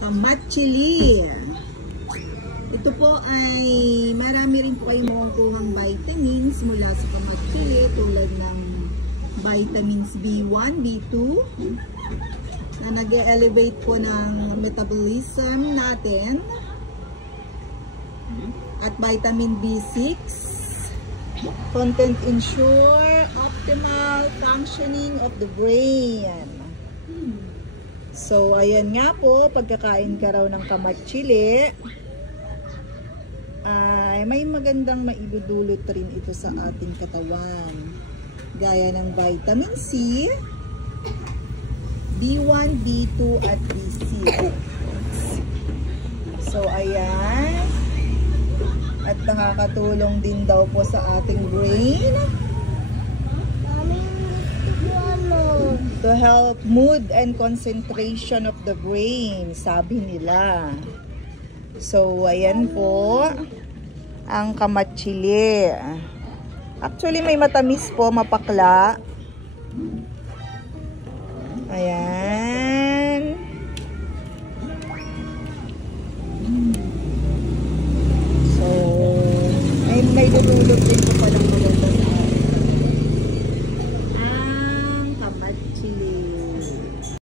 Kamatsili. Ito po ay marami rin po kayong makukuhang vitamins mula sa kamatsili tulad ng vitamins B1, B2 na nag-elevate po ng metabolism natin at vitamin B6 content ensure optimal functioning of the brain. So ayan nga po, pagkakain ka raw ng kamatsili ay may magandang maidudulot rin ito sa ating katawan. Gaya ng vitamin C, B1, B2 at B6. So ayan. At nakakatulong din daw po sa ating brain to help mood and concentration of the brain, sabi nila. So ayan po ang kamatsili. Actually may matamis po, mapakla. Ayan. So may dudulot din po